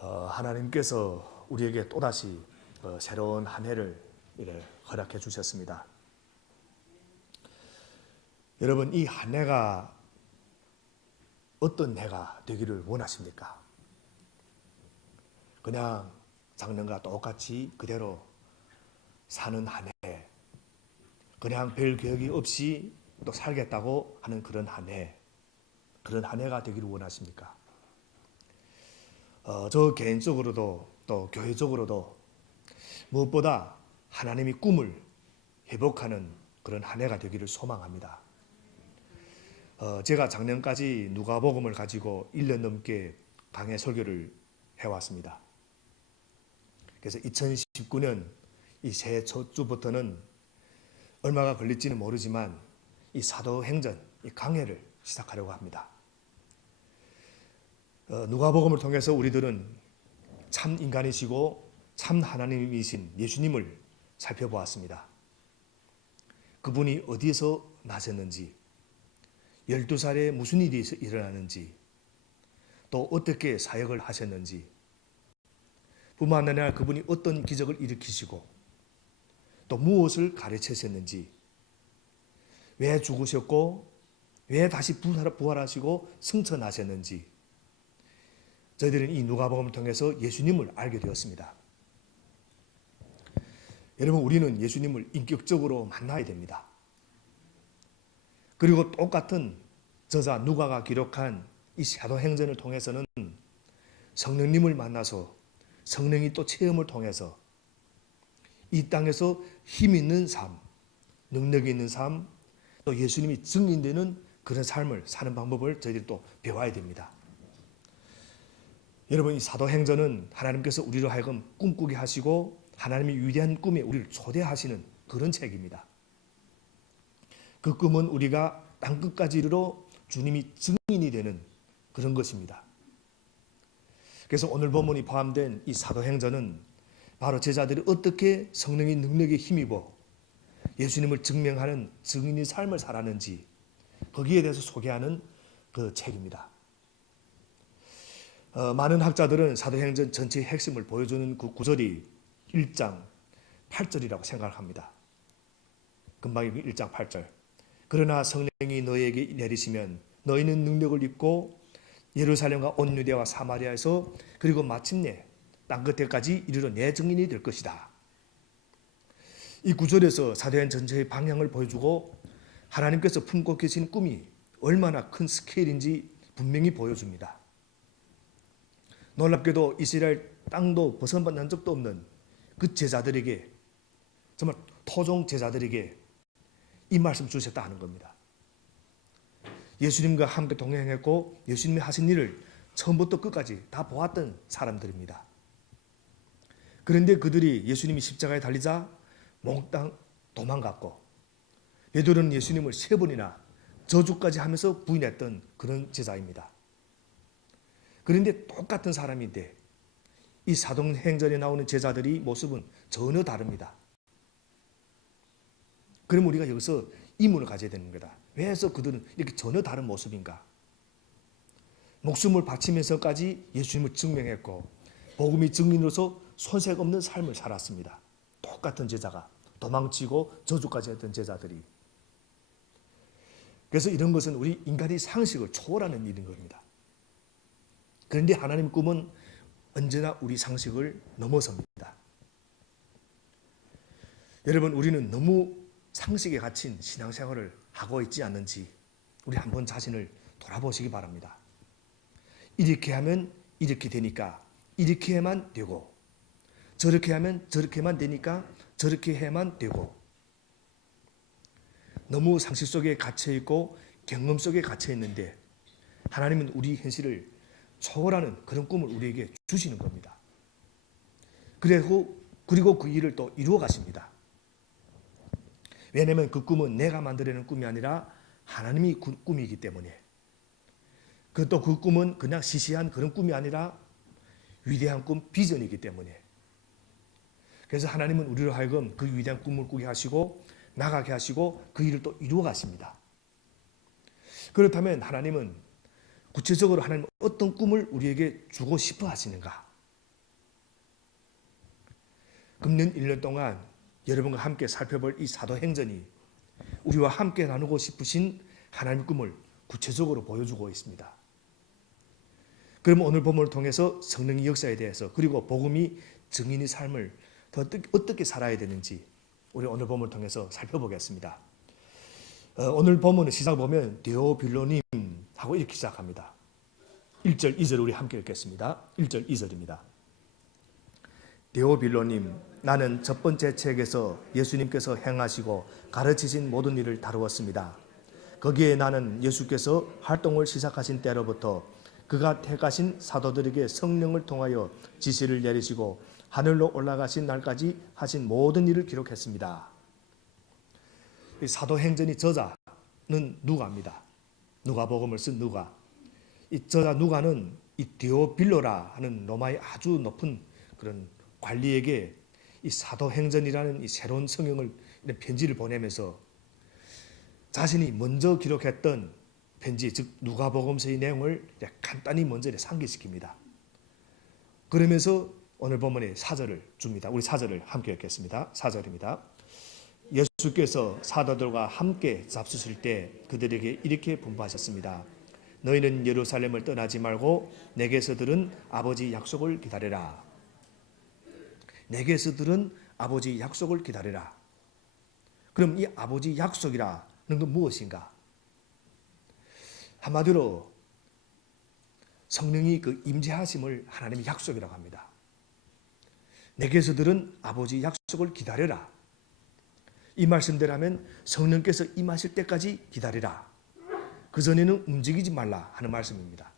하나님께서 우리에게 또다시 새로운 한 해를 허락해 주셨습니다. 여러분, 이 한 해가 어떤 해가 되기를 원하십니까? 그냥 작년과 똑같이 그대로 사는 한 해, 그냥 별 계획이 없이 또 살겠다고 하는 그런 한 해가 되기를 원하십니까? 저 개인적으로도 또 교회적으로도 무엇보다 하나님의 꿈을 회복하는 그런 한 해가 되기를 소망합니다. 제가 작년까지 누가복음을 가지고 1년 넘게 강해 설교를 해왔습니다. 그래서 2019년 이 새해 첫 주부터는 얼마가 걸릴지는 모르지만 이 사도행전 이 강해를 시작하려고 합니다. 누가복음을 통해서 우리들은 참 인간이시고 참 하나님이신 예수님을 살펴보았습니다. 그분이 어디에서 나셨는지, 12살에 무슨 일이 일어나는지, 또 어떻게 사역을 하셨는지, 뿐만 아니라 그분이 어떤 기적을 일으키시고 또 무엇을 가르치셨는지, 왜 죽으셨고 왜 다시 부활하시고 승천하셨는지, 저희들은 이 누가복음을 통해서 예수님을 알게 되었습니다. 여러분, 우리는 예수님을 인격적으로 만나야 됩니다. 그리고 똑같은 저자 누가가 기록한 이 사도행전을 통해서는 성령님을 만나서 성령이 또 체험을 통해서 이 땅에서 힘 있는 삶, 능력 있는 삶, 또 예수님이 증인되는 그런 삶을 사는 방법을 저희들이 또 배워야 됩니다. 여러분, 이 사도행전은 하나님께서 우리로 하여금 꿈꾸게 하시고 하나님의 위대한 꿈에 우리를 초대하시는 그런 책입니다. 그 꿈은 우리가 땅끝까지 이르러 주님이 증인이 되는 그런 것입니다. 그래서 오늘 본문이 포함된 이 사도행전은 바로 제자들이 어떻게 성령의 능력에 힘입어 예수님을 증명하는 증인의 삶을 살았는지 거기에 대해서 소개하는 그 책입니다. 많은 학자들은 사도행전 전체의 핵심을 보여주는 그 구절이 1장 8절이라고 생각합니다. 금방 1장 8절. 그러나 성령이 너희에게 내리시면 너희는 능력을 입고 예루살렘과 온 유대와 사마리아에서 그리고 마침내 땅끝에까지 이르러 내 증인이 될 것이다. 이 구절에서 사도행전 전체의 방향을 보여주고 하나님께서 품고 계신 꿈이 얼마나 큰 스케일인지 분명히 보여줍니다. 놀랍게도 이스라엘 땅도 벗어난 적도 없는 그 제자들에게, 정말 토종 제자들에게 이 말씀 주셨다 하는 겁니다. 예수님과 함께 동행했고 예수님이 하신 일을 처음부터 끝까지 다 보았던 사람들입니다. 그런데 그들이 예수님이 십자가에 달리자 몽땅 도망갔고 베드로는 예수님을 3번이나 저주까지 하면서 부인했던 그런 제자입니다. 그런데 똑같은 사람인데 이 사도행전에 나오는 제자들이 모습은 전혀 다릅니다. 그럼 우리가 여기서 의문을 가져야 되는 거다. 왜 해서 그들은 이렇게 전혀 다른 모습인가? 목숨을 바치면서까지 예수님을 증명했고 복음의 증인으로서 손색 없는 삶을 살았습니다. 똑같은 제자가 도망치고 저주까지 했던 제자들이. 그래서 이런 것은 우리 인간의 상식을 초월하는 일인 겁니다. 그런데 하나님의 꿈은 언제나 우리 상식을 넘어섭니다. 여러분, 우리는 너무 상식에 갇힌 신앙생활을 하고 있지 않는지 우리 한번 자신을 돌아보시기 바랍니다. 이렇게 하면 이렇게 되니까 이렇게 해야만 되고, 저렇게 하면 저렇게만 되니까 저렇게 해야만 되고, 너무 상식 속에 갇혀있고 경험 속에 갇혀있는데 하나님은 우리 현실을 초월하는 그런 꿈을 우리에게 주시는 겁니다. 그리고 그 일을 또 이루어 가십니다. 왜냐하면 그 꿈은 내가 만들어내는 꿈이 아니라 하나님이 꿈이기 때문에, 또 그 꿈은 그냥 시시한 그런 꿈이 아니라 위대한 꿈, 비전이기 때문에, 그래서 하나님은 우리로 하여금 그 위대한 꿈을 꾸게 하시고 나가게 하시고 그 일을 또 이루어 가십니다. 그렇다면 하나님은 구체적으로 하나님 어떤 꿈을 우리에게 주고 싶어 하시는가? 금년 1년 동안 여러분과 함께 살펴볼 이 사도행전이 우리와 함께 나누고 싶으신 하나님의 꿈을 구체적으로 보여주고 있습니다. 그럼 오늘 본문을 통해서 성령의 역사에 대해서 그리고 복음이 증인의 삶을 더 어떻게 살아야 되는지 우리 오늘 본문을 통해서 살펴보겠습니다. 오늘 본문의 시작을 보면 데오빌로님 하고 이렇게 시작합니다. 1절 2절 우리 함께 읽겠습니다. 1절 2절입니다. 데오빌로님, 나는 첫 번째 책에서 예수님께서 행하시고 가르치신 모든 일을 다루었습니다. 거기에 나는 예수께서 활동을 시작하신 때로부터 그가 택하신 사도들에게 성령을 통하여 지시를 내리시고 하늘로 올라가신 날까지 하신 모든 일을 기록했습니다. 이 사도행전의 저자는 누가입니다. 누가복음을 쓴 누가. 이 저자 누가는 이 디오빌로라 하는 로마의 아주 높은 그런 관리에게 이 사도행전이라는 이 새로운 성경을 이런 편지를 보내면서 자신이 먼저 기록했던 편지, 즉 누가복음서의 내용을 간단히 먼저 상기시킵니다. 그러면서 오늘 본문의 4절을 줍니다. 우리 4절을 함께 읽겠습니다. 4절입니다. 예수께서 사도들과 함께 잡수실 때 그들에게 이렇게 분부하셨습니다. 너희는 예루살렘을 떠나지 말고 내게서 들은 아버지 약속을 기다려라. 내게서 들은 아버지 약속을 기다려라. 그럼 이 아버지 약속이라는 건 무엇인가? 한마디로 성령이 그 임재하심을 하나님의 약속이라고 합니다. 내게서 들은 아버지 약속을 기다려라. 이 말씀대로 하면 성령께서 임하실 때까지 기다리라. 그전에는 움직이지 말라 하는 말씀입니다.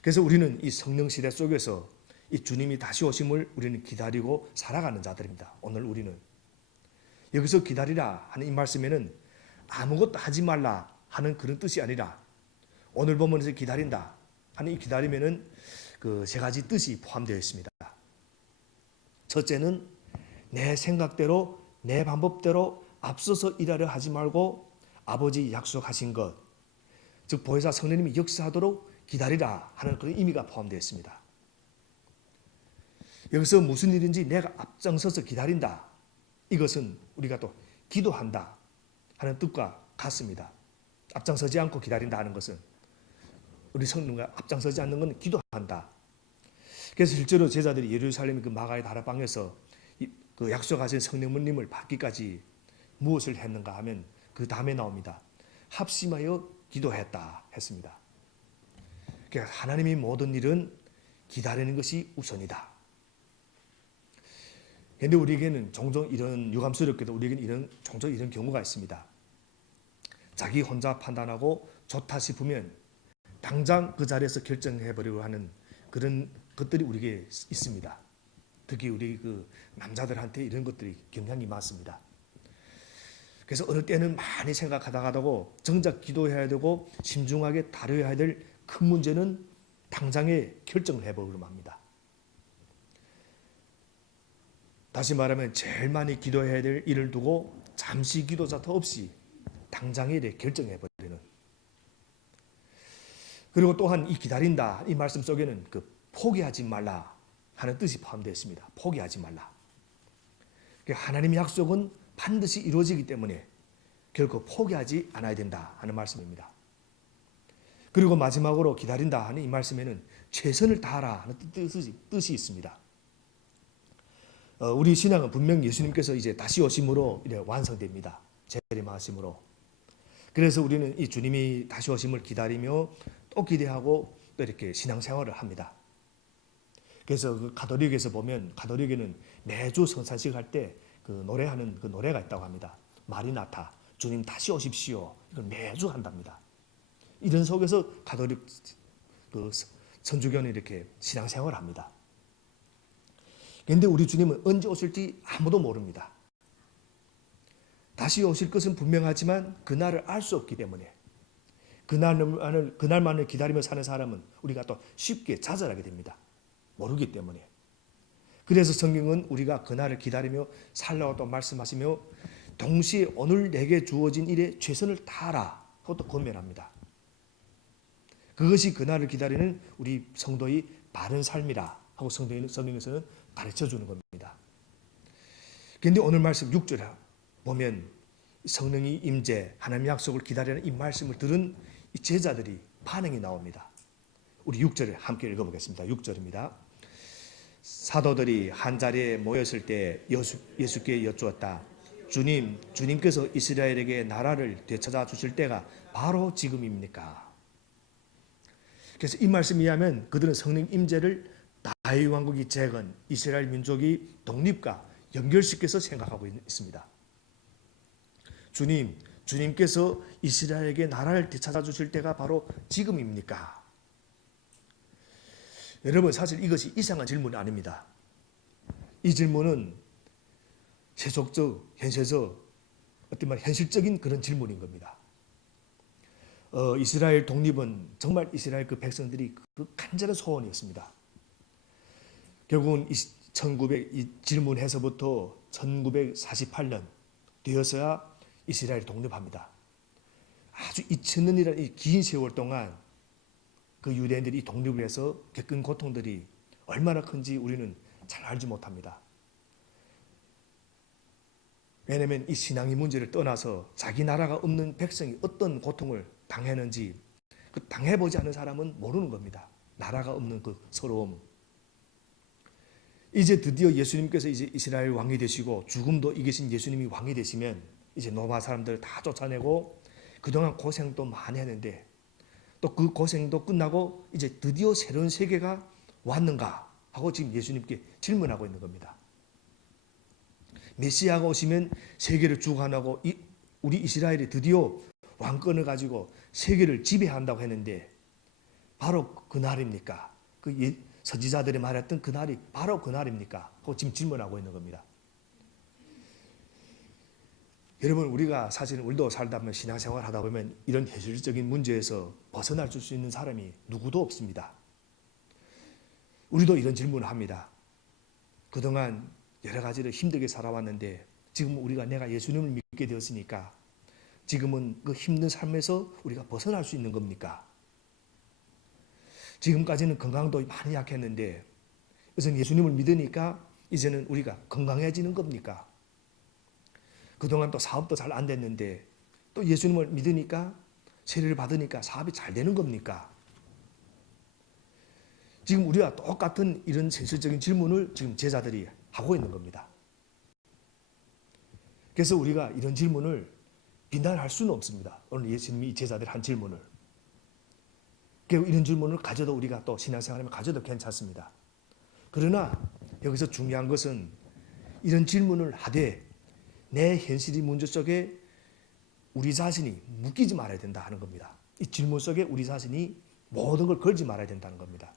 그래서 우리는 이 성령 시대 속에서 이 주님이 다시 오심을 우리는 기다리고 살아가는 자들입니다. 오늘 우리는 여기서 기다리라 하는 이 말씀에는 아무것도 하지 말라 하는 그런 뜻이 아니라 오늘 본문에서 기다린다 하는 이 기다림에는 그 세 가지 뜻이 포함되어 있습니다. 첫째는 내 생각대로 내 방법대로 앞서서 일하려 하지 말고 아버지 약속하신 것, 즉 보혜사 성령님이 역사하도록 기다리라 하는 그런 의미가 포함되어 있습니다. 여기서 무슨 일인지 내가 앞장서서 기다린다. 이것은 우리가 또 기도한다 하는 뜻과 같습니다. 앞장서지 않고 기다린다 하는 것은 우리 성령과 앞장서지 않는 것은 기도한다. 그래서 실제로 제자들이 예루살렘 그 마가의 다락방에서 그 약속하신 성령님을 받기까지 무엇을 했는가 하면 그 다음에 나옵니다. 합심하여 기도했다 했습니다. 그러니까 하나님의 모든 일은 기다리는 것이 우선이다. 그런데 우리에게는 종종 이런 유감스럽게도 우리에게는 종종 이런 경우가 있습니다. 자기 혼자 판단하고 좋다 싶으면 당장 그 자리에서 결정해버리고 하는 그런 것들이 우리에게 있습니다. 특히 우리 그 남자들한테 이런 것들이 경향이 많습니다. 그래서 어느 때는 많이 생각하다가도 정작 기도해야 되고 신중하게 다뤄야 될 큰 문제는 당장에 결정을 해버리고 합니다. 다시 말하면 제일 많이 기도해야 될 일을 두고 잠시 기도자도 없이 당장에 결정해버리는. 그리고 또한 이 기다린다 이 말씀 속에는 그 포기하지 말라 하는 뜻이 포함되어 있습니다. 포기하지 말라. 하나님의 약속은 반드시 이루어지기 때문에 결코 포기하지 않아야 된다 하는 말씀입니다. 그리고 마지막으로 기다린다 하는 이 말씀에는 최선을 다하라 하는 뜻이 있습니다. 우리 신앙은 분명 예수님께서 이제 다시 오심으로 완성됩니다. 재림하심으로. 그래서 우리는 이 주님이 다시 오심을 기다리며 또 기대하고 또 이렇게 신앙생활을 합니다. 그래서 그 가톨릭에서 보면 가톨릭에는 매주 성찬식 할 때 그 노래하는 그 노래가 있다고 합니다. 마리나타, 주님 다시 오십시오. 이걸 매주 한답니다. 이런 속에서 가톨릭 그 선주교는 이렇게 신앙생활을 합니다. 그런데 우리 주님은 언제 오실지 아무도 모릅니다. 다시 오실 것은 분명하지만 그날을 알 수 없기 때문에 그날만을 기다리며 사는 사람은 우리가 또 쉽게 좌절하게 됩니다. 모르기 때문에. 그래서 성경은 우리가 그날을 기다리며 살라고 또 말씀하시며 동시에 오늘 내게 주어진 일에 최선을 다하라 하고 또 권면합니다. 그것이 그날을 기다리는 우리 성도의 바른 삶이라 하고 성경에서는 가르쳐 주는 겁니다. 그런데 오늘 말씀 6절에 보면 성령이 임재, 하나님의 약속을 기다리는 이 말씀을 들은 이 제자들이 반응이 나옵니다. 우리 6절을 함께 읽어보겠습니다. 6절입니다. 사도들이 한자리에 모였을 때 예수께 여쭈었다. 주님, 주님께서 이스라엘에게 나라를 되찾아 주실 때가 바로 지금입니까? 그래서 이 말씀에 의하면 그들은 성령 임재를 다윗 왕국이 재건, 이스라엘 민족이 독립과 연결시켜서 생각하고 있습니다. 주님, 주님께서 이스라엘에게 나라를 되찾아 주실 때가 바로 지금입니까? 여러분, 사실 이것이 이상한 질문이 아닙니다. 이 질문은 세속적, 현세적, 어떤 말 현실적인 그런 질문인 겁니다. 이스라엘 독립은 정말 이스라엘 그 백성들이 그 간절한 소원이었습니다. 결국은 이 질문해서부터 1948년 되어서야 이스라엘이 독립합니다. 아주 2000년이라는 이 긴 세월 동안 그 유대인들이 이 독립을 해서 겪은 고통들이 얼마나 큰지 우리는 잘 알지 못합니다. 왜냐하면 이 신앙의 문제를 떠나서 자기 나라가 없는 백성이 어떤 고통을 당했는지 그 당해보지 않은 사람은 모르는 겁니다. 나라가 없는 그 서러움. 이제 드디어 예수님께서 이제 이스라엘 왕이 되시고 죽음도 이기신 예수님이 왕이 되시면 이제 로마 사람들을 다 쫓아내고 그동안 고생도 많이 했는데 또 그 고생도 끝나고 이제 드디어 새로운 세계가 왔는가 하고 지금 예수님께 질문하고 있는 겁니다. 메시아가 오시면 세계를 주관하고 우리 이스라엘이 드디어 왕권을 가지고 세계를 지배한다고 했는데 바로 그 날입니까? 그 서지자들이 말했던 그 날이 바로 그 날입니까? 하고 지금 질문하고 있는 겁니다. 여러분, 우리가 사실은 우리도 살다 보면 신앙생활 하다 보면 이런 현실적인 문제에서 벗어날 수 있는 사람이 누구도 없습니다. 우리도 이런 질문을 합니다. 그동안 여러 가지를 힘들게 살아왔는데 지금 우리가 내가 예수님을 믿게 되었으니까 지금은 그 힘든 삶에서 우리가 벗어날 수 있는 겁니까? 지금까지는 건강도 많이 약했는데 이제 예수님을 믿으니까 이제는 우리가 건강해지는 겁니까? 그동안 또 사업도 잘 안 됐는데 또 예수님을 믿으니까 세례를 받으니까 사업이 잘 되는 겁니까? 지금 우리가 똑같은 이런 현실적인 질문을 지금 제자들이 하고 있는 겁니다. 그래서 우리가 이런 질문을 비난할 수는 없습니다. 오늘 예수님이 제자들 한 질문을. 결국 이런 질문을 가져도 우리가 또 신앙생활하면 가져도 괜찮습니다. 그러나 여기서 중요한 것은 이런 질문을 하되 내 현실의 문제 속에 우리 자신이 묶이지 말아야 된다 하는 겁니다. 이 질문 속에 우리 자신이 모든 걸 걸지 말아야 된다는 겁니다.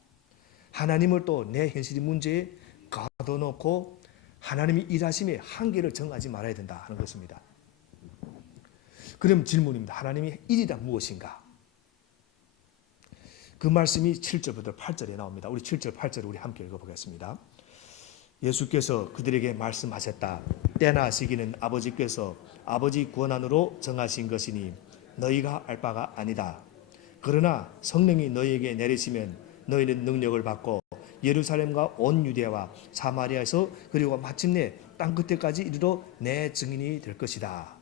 하나님을 또 내 현실의 문제에 가둬놓고 하나님이 일하심의 한계를 정하지 말아야 된다 하는 것입니다. 그럼 질문입니다. 하나님의 일이란 무엇인가? 그 말씀이 7절부터 8절에 나옵니다. 우리 7절, 8절 우리 함께 읽어보겠습니다. 예수께서 그들에게 말씀하셨다. 때나 시기는 아버지께서 아버지 권한으로 정하신 것이니 너희가 알 바가 아니다. 그러나 성령이 너희에게 내리시면 너희는 능력을 받고 예루살렘과 온 유대와 사마리아에서 그리고 마침내 땅끝에까지 이르러 내 증인이 될 것이다.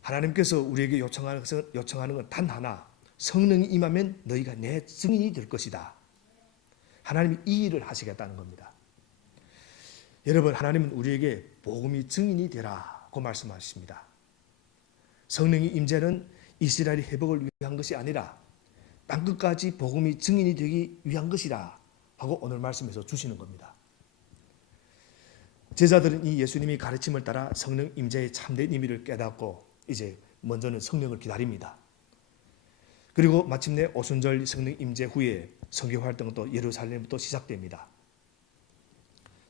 하나님께서 우리에게 요청하는 건 단 하나. 성령이 임하면 너희가 내 증인이 될 것이다. 하나님이 이 일을 하시겠다는 겁니다. 여러분, 하나님은 우리에게 복음이 증인이 되라고 말씀하십니다. 성령의 임재는 이스라엘의 회복을 위한 것이 아니라 땅끝까지 복음이 증인이 되기 위한 것이라 하고 오늘 말씀에서 주시는 겁니다. 제자들은 이 예수님이 가르침을 따라 성령 임재의 참된 의미를 깨닫고 이제 먼저는 성령을 기다립니다. 그리고 마침내 오순절 성령 임재 후에 선교 활동은 또 예루살렘부터 시작됩니다.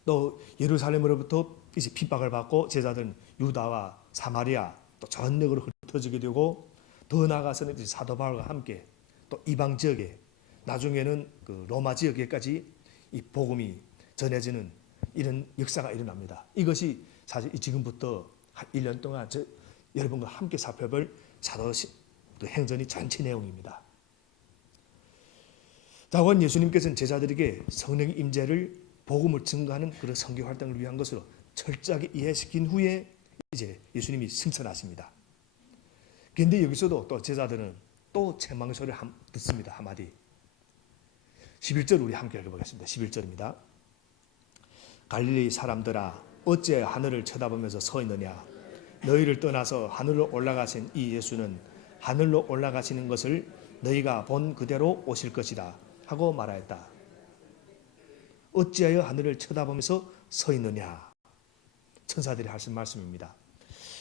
또 예루살렘으로부터 이제 핍박을 받고 제자들은 유다와 사마리아 또 전역으로 흩어지게 되고 더 나아가서는 이제 사도 바울과 함께 또 이방 지역에 나중에는 그 로마 지역에까지 이 복음이 전해지는 이런 역사가 일어납니다. 이것이 사실 지금부터 한 1년 동안 여러분과 함께 살펴볼 사도행전의 전체 내용입니다. 자원 예수님께서는 제자들에게 성령 임재를 복음을 증거하는 그런 선교 활동을 위한 것으로 철저하게 이해시킨 후에 이제 예수님이 승천하십니다. 그런데 여기서도 또 제자들은 또 책망의 소리를 듣습니다. 한마디. 11절 우리 함께 읽어보겠습니다. 11절입니다. 갈릴리 사람들아 어째 하늘을 쳐다보면서 서 있느냐. 너희를 떠나서 하늘로 올라가신 이 예수는 하늘로 올라가시는 것을 너희가 본 그대로 오실 것이다 하고 말하였다. 어찌하여 하늘을 쳐다보면서 서 있느냐. 천사들이 하신 말씀입니다.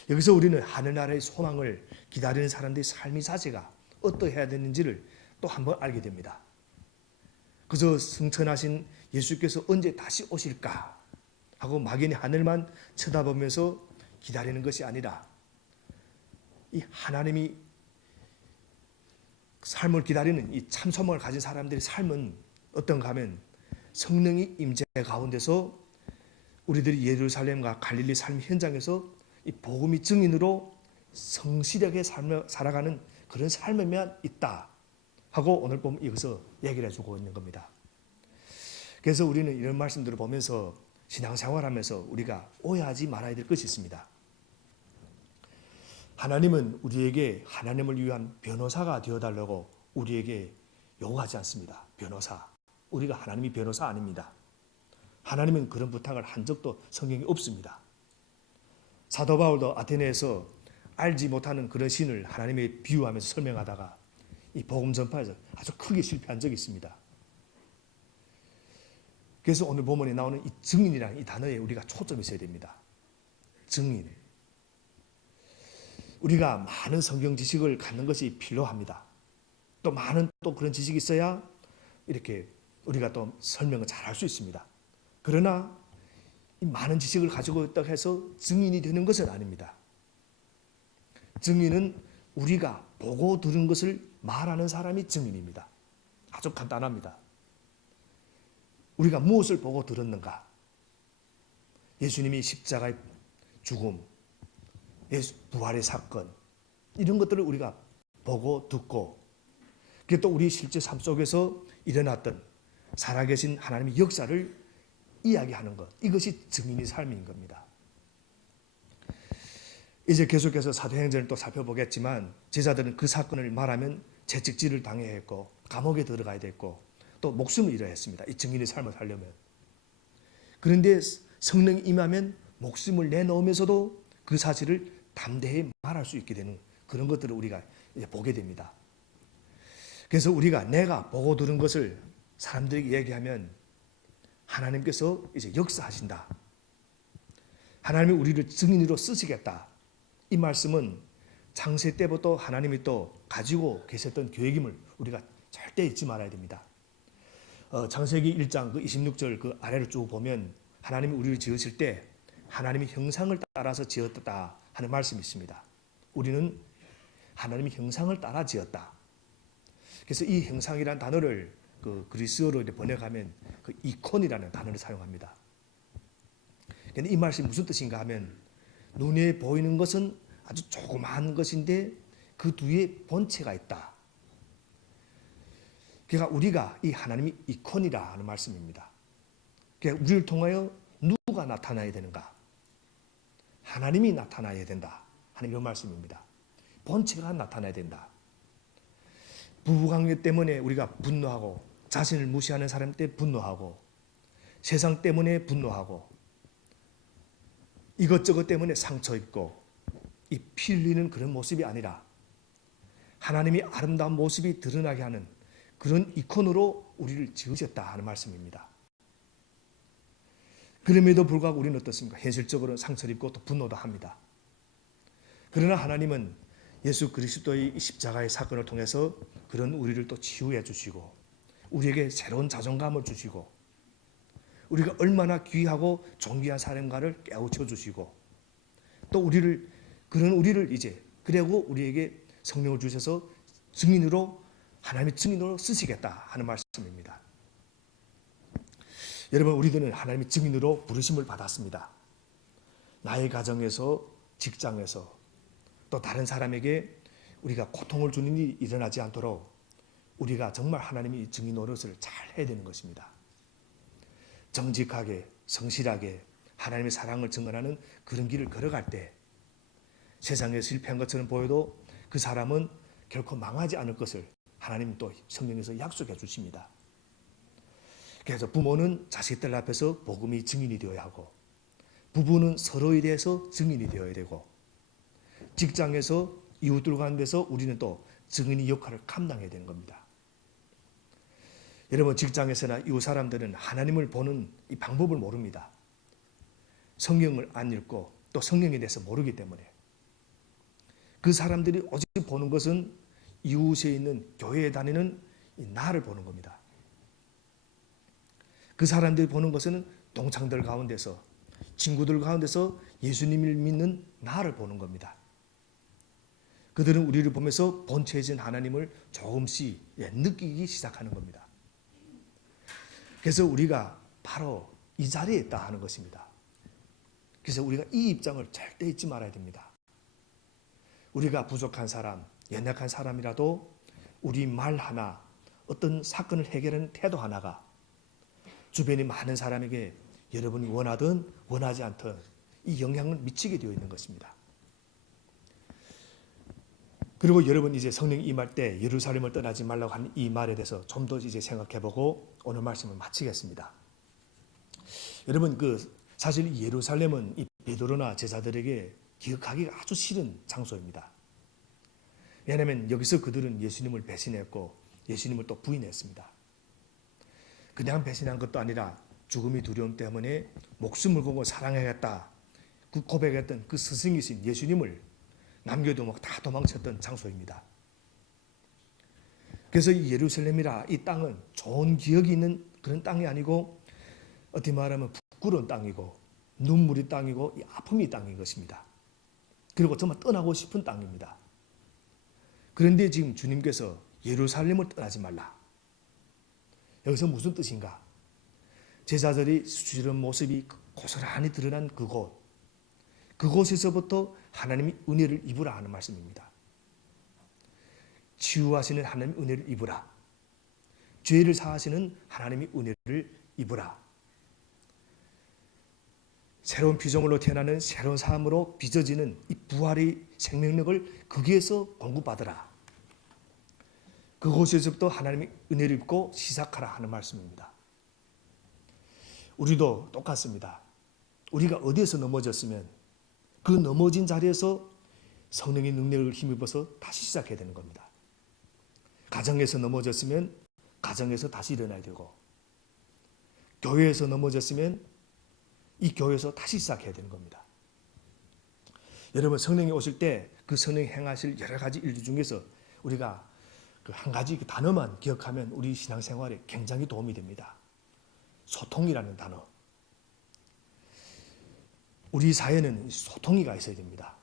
여기서 우리는 하늘나라의 소망을 기다리는 사람들의 삶의 자체가 어떠해야 되는지를 또 한번 알게 됩니다. 그저 승천하신 예수께서 언제 다시 오실까 하고 막연히 하늘만 쳐다보면서 기다리는 것이 아니라 이 하나님이 삶을 기다리는 이 참소망을 가진 사람들의 삶은 어떤가 하면 성령이 임재 가운데서 우리들이 예루살렘과 갈릴리 삶 현장에서 이 복음의 증인으로 성실하게 살아가는 그런 삶에만 있다 하고 오늘 보면 여기서 얘기를 해주고 있는 겁니다. 그래서 우리는 이런 말씀들을 보면서 신앙생활하면서 우리가 오해하지 말아야 될 것이 있습니다. 하나님은 우리에게 하나님을 위한 변호사가 되어달라고 우리에게 요구하지 않습니다. 변호사. 우리가 하나님이 변호사 아닙니다. 하나님은 그런 부탁을 한 적도 성경에 없습니다. 사도 바울도 아테네에서 알지 못하는 그런 신을 하나님에 비유하면서 설명하다가 이 복음 전파에서 아주 크게 실패한 적이 있습니다. 그래서 오늘 본문에 나오는 이 증인이라는 이 단어에 우리가 초점이 있어야 됩니다. 증인. 우리가 많은 성경 지식을 갖는 것이 필요합니다. 또 많은 또 그런 지식이 있어야 이렇게 우리가 또 설명을 잘 할 수 있습니다. 그러나 이 많은 지식을 가지고 있다고 해서 증인이 되는 것은 아닙니다. 증인은 우리가 보고 들은 것을 말하는 사람이 증인입니다. 아주 간단합니다. 우리가 무엇을 보고 들었는가? 예수님이 십자가의 죽음, 부활의 사건, 이런 것들을 우리가 보고 듣고, 그게 또 우리 실제 삶 속에서 일어났던 살아계신 하나님의 역사를 이야기하는 것, 이것이 증인의 삶인 겁니다. 이제 계속해서 사도행전을 또 살펴보겠지만 제자들은 그 사건을 말하면 채찍질을 당해야 했고 감옥에 들어가야 됐고 또 목숨을 잃어야 했습니다. 이 증인의 삶을 살려면. 그런데 성령이 임하면 목숨을 내놓으면서도 그 사실을 담대히 말할 수 있게 되는 그런 것들을 우리가 이제 보게 됩니다. 그래서 우리가 내가 보고 들은 것을 사람들에게 얘기하면 하나님께서 이제 역사하신다. 하나님이 우리를 증인으로 쓰시겠다. 이 말씀은 창세 때부터 하나님이 또 가지고 계셨던 계획임을 우리가 절대 잊지 말아야 됩니다. 창세기 1장 그 26절 그 아래를 쭉 보면 하나님이 우리를 지으실 때 하나님의 형상을 따라서 지었다 하는 말씀이 있습니다. 우리는 하나님의 형상을 따라 지었다. 그래서 이 형상이라는 단어를 그 그리스어로 번역하면 그 이콘이라는 단어를 사용합니다. 그런데 이 말씀이 무슨 뜻인가 하면 눈에 보이는 것은 아주 조그마한 것인데 그 뒤에 본체가 있다. 그러니까 우리가 이 하나님이 이콘이라 하는 말씀입니다. 그러니까 우리를 통하여 누가 나타나야 되는가? 하나님이 나타나야 된다 하는 이런 말씀입니다. 본체가 나타나야 된다. 부부관계 때문에 우리가 분노하고 자신을 무시하는 사람 때 분노하고 세상 때문에 분노하고 이것저것 때문에 상처 입고 이 피 흘리는 그런 모습이 아니라 하나님이 아름다운 모습이 드러나게 하는 그런 이콘으로 우리를 지으셨다 하는 말씀입니다. 그럼에도 불구하고 우리는 어떻습니까? 현실적으로 상처를 입고 또 분노도 합니다. 그러나 하나님은 예수 그리스도의 십자가의 사건을 통해서 그런 우리를 또 치유해 주시고 우리에게 새로운 자존감을 주시고 우리가 얼마나 귀하고 존귀한 사람인가를 깨우쳐 주시고 또 그런 우리를 이제 그리고 우리에게 성령을 주셔서 증인으로 하나님의 증인으로 쓰시겠다 하는 말씀입니다. 여러분 우리들은 하나님의 증인으로 부르심을 받았습니다. 나의 가정에서 직장에서 또 다른 사람에게 우리가 고통을 주는 일이 일어나지 않도록 우리가 정말 하나님의 증인 노릇을 잘 해야 되는 것입니다. 정직하게 성실하게 하나님의 사랑을 증언하는 그런 길을 걸어갈 때 세상에 실패한 것처럼 보여도 그 사람은 결코 망하지 않을 것을 하나님 또 성령에서 약속해 주십니다. 그래서 부모는 자식들 앞에서 복음이 증인이 되어야 하고, 부부는 서로에 대해서 증인이 되어야 되고, 직장에서 이웃들 가운데서 우리는 또 증인의 역할을 감당해야 되는 겁니다. 여러분, 직장에서나 이웃 사람들은 하나님을 보는 이 방법을 모릅니다. 성경을 안 읽고 또 성경에 대해서 모르기 때문에 그 사람들이 오직 보는 것은 이웃에 있는 교회에 다니는 나를 보는 겁니다. 그 사람들이 보는 것은 동창들 가운데서, 친구들 가운데서 예수님을 믿는 나를 보는 겁니다. 그들은 우리를 보면서 본체이신 하나님을 조금씩 느끼기 시작하는 겁니다. 그래서 우리가 바로 이 자리에 있다 하는 것입니다. 그래서 우리가 이 입장을 절대 잊지 말아야 됩니다. 우리가 부족한 사람, 연약한 사람이라도 우리 말 하나, 어떤 사건을 해결하는 태도 하나가 주변의 많은 사람에게 여러분이 원하든 원하지 않든 이 영향을 미치게 되어 있는 것입니다. 그리고 여러분, 이제 성령 임할 때 예루살렘을 떠나지 말라고 하는 이 말에 대해서 좀 더 이제 생각해보고 오늘 말씀을 마치겠습니다. 여러분, 사실 예루살렘은 이 베드로나 제자들에게 기억하기가 아주 싫은 장소입니다. 왜냐하면 여기서 그들은 예수님을 배신했고 예수님을 또 부인했습니다. 그냥 배신한 것도 아니라 죽음이 두려움 때문에 목숨을 걸고 사랑하겠다, 그 고백했던 그 스승이신 예수님을 남겨두고 다 도망쳤던 장소입니다. 그래서 이 예루살렘이라 이 땅은 좋은 기억이 있는 그런 땅이 아니고 어떻게 말하면 부끄러운 땅이고 눈물이 땅이고 이 아픔이 땅인 것입니다. 그리고 정말 떠나고 싶은 땅입니다. 그런데 지금 주님께서 예루살렘을 떠나지 말라. 여기서 무슨 뜻인가? 제자들이 수치스러운 모습이 고스란히 드러난 그곳에서부터 하나님이 은혜를 입으라 하는 말씀입니다. 치유하시는 하나님의 은혜를 입으라. 죄를 사하시는 하나님의 은혜를 입으라. 새로운 피조물로 태어나는 새로운 삶으로 빚어지는 이 부활의 생명력을 거기에서 공급받으라. 그곳에서부터 하나님의 은혜를 입고 시작하라 하는 말씀입니다. 우리도 똑같습니다. 우리가 어디에서 넘어졌으면 그 넘어진 자리에서 성령의 능력을 힘입어서 다시 시작해야 되는 겁니다. 가정에서 넘어졌으면 가정에서 다시 일어나야 되고, 교회에서 넘어졌으면 이 교회에서 다시 시작해야 되는 겁니다. 여러분, 성령이 오실 때 그 성령이 행하실 여러 가지 일들 중에서 우리가 그 한 가지 그 단어만 기억하면 우리 신앙생활에 굉장히 도움이 됩니다. 소통이라는 단어. 우리 사회는 소통이가 있어야 됩니다.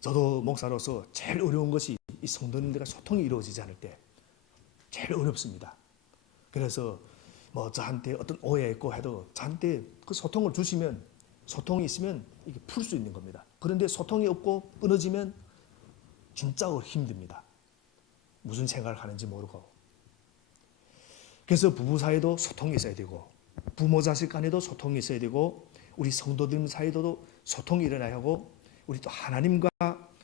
저도 목사로서 제일 어려운 것이 이 성도님들과 소통이 이루어지지 않을 때 제일 어렵습니다. 그래서 저한테 어떤 오해 있고 해도 저한테 그 소통을 주시면, 소통이 있으면 이게 풀 수 있는 겁니다. 그런데 소통이 없고 끊어지면 진짜 힘듭니다. 무슨 생각을 하는지 모르고. 그래서 부부 사이도 소통이 있어야 되고, 부모 자식 간에도 소통이 있어야 되고, 우리 성도들 사이도 소통이 일어나야 하고, 우리 또 하나님과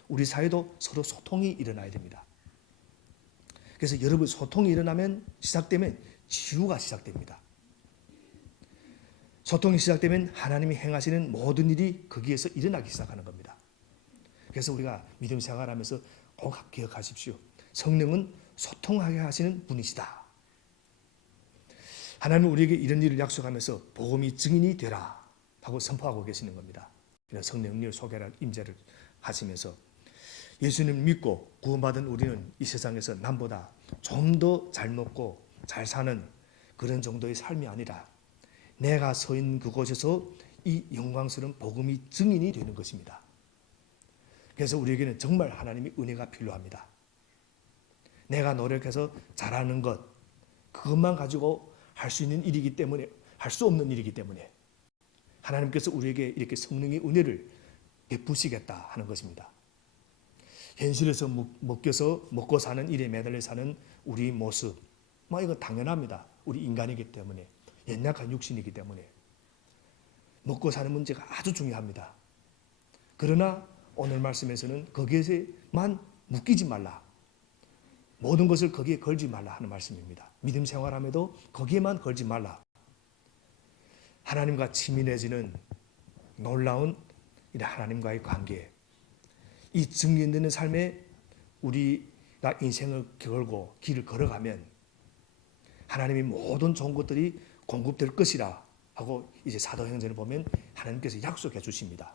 우리 사이도 서로 소통이 일어나야 됩니다. 그래서 여러분, 소통이 일어나면, 시작되면 치유가 시작됩니다. 소통이 시작되면 하나님이 행하시는 모든 일이 거기에서 일어나기 시작하는 겁니다. 그래서 우리가 믿음 생활하면서 꼭 기억하십시오. 성령은 소통하게 하시는 분이시다. 하나님은 우리에게 이런 일을 약속하면서 복음이 증인이 되라 하고 선포하고 계시는 겁니다. 그래서 성령님을 소개할 임재를 하시면서 예수님 믿고 구원받은 우리는 이 세상에서 남보다 좀 더 잘 먹고 잘 사는 그런 정도의 삶이 아니라 내가 서 있는 그곳에서 이 영광스러운 복음이 증인이 되는 것입니다. 그래서 우리에게는 정말 하나님의 은혜가 필요합니다. 내가 노력해서 잘하는 것, 그것만 가지고 할 수 있는 일이기 때문에, 할 수 없는 일이기 때문에 하나님께서 우리에게 이렇게 성령의 은혜를 베푸시겠다 하는 것입니다. 현실에서 먹겨서 먹고 사는 일에 매달려 사는 우리 모습, 이건 당연합니다. 우리 인간이기 때문에 연약한 육신이기 때문에 먹고 사는 문제가 아주 중요합니다. 그러나 오늘 말씀에서는 거기에만 묶이지 말라. 모든 것을 거기에 걸지 말라 하는 말씀입니다. 믿음 생활함에도 거기에만 걸지 말라. 하나님과 친밀해지는 놀라운 이 하나님과의 관계, 이 증인되는 삶에 우리가 인생을 걸고 길을 걸어가면 하나님이 모든 좋은 것들이 공급될 것이라 하고 이제 사도행전을 보면 하나님께서 약속해 주십니다.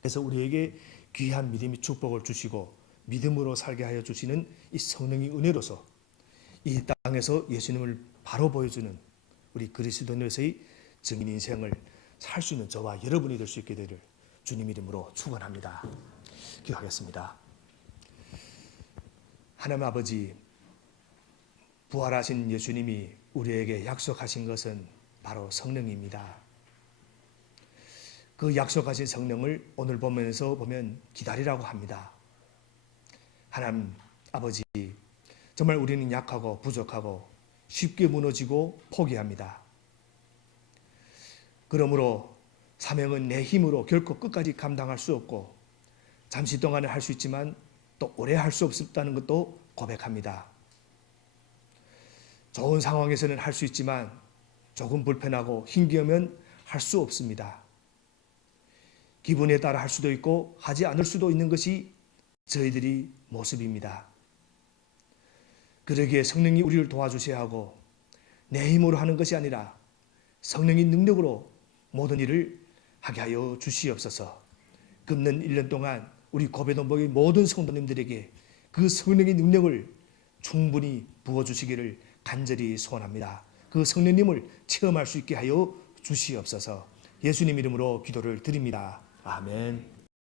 그래서 우리에게 귀한 믿음의 축복을 주시고 믿음으로 살게 하여 주시는 이 성령의 은혜로서 이 땅에서 예수님을 바로 보여주는 우리 그리스도인으로서의 증인 인생을 살 수 있는 저와 여러분이 될 수 있게 되기를 주님 이름으로 축원합니다. 기도하겠습니다. 하나님 아버지, 부활하신 예수님이 우리에게 약속하신 것은 바로 성령입니다. 그 약속하신 성령을 오늘 보면서 보면 기다리라고 합니다. 하나님 아버지, 정말 우리는 약하고 부족하고 쉽게 무너지고 포기합니다. 그러므로 사명은 내 힘으로 결코 끝까지 감당할 수 없고 잠시 동안은 할 수 있지만 또 오래 할 수 없다는 것도 고백합니다. 좋은 상황에서는 할 수 있지만 조금 불편하고 힘겨우면 할 수 없습니다. 기분에 따라 할 수도 있고 하지 않을 수도 있는 것이 저희들이 모습입니다. 그러기에 성령이 우리를 도와주셔야 하고 내 힘으로 하는 것이 아니라 성령의 능력으로 모든 일을 하게 하여 주시옵소서. 금년 1년 동안 우리 고배동복의 모든 성도님들에게 그 성령의 능력을 충분히 부어주시기를 간절히 소원합니다. 그 성령님을 체험할 수 있게 하여 주시옵소서. 예수님 이름으로 기도를 드립니다. 아멘.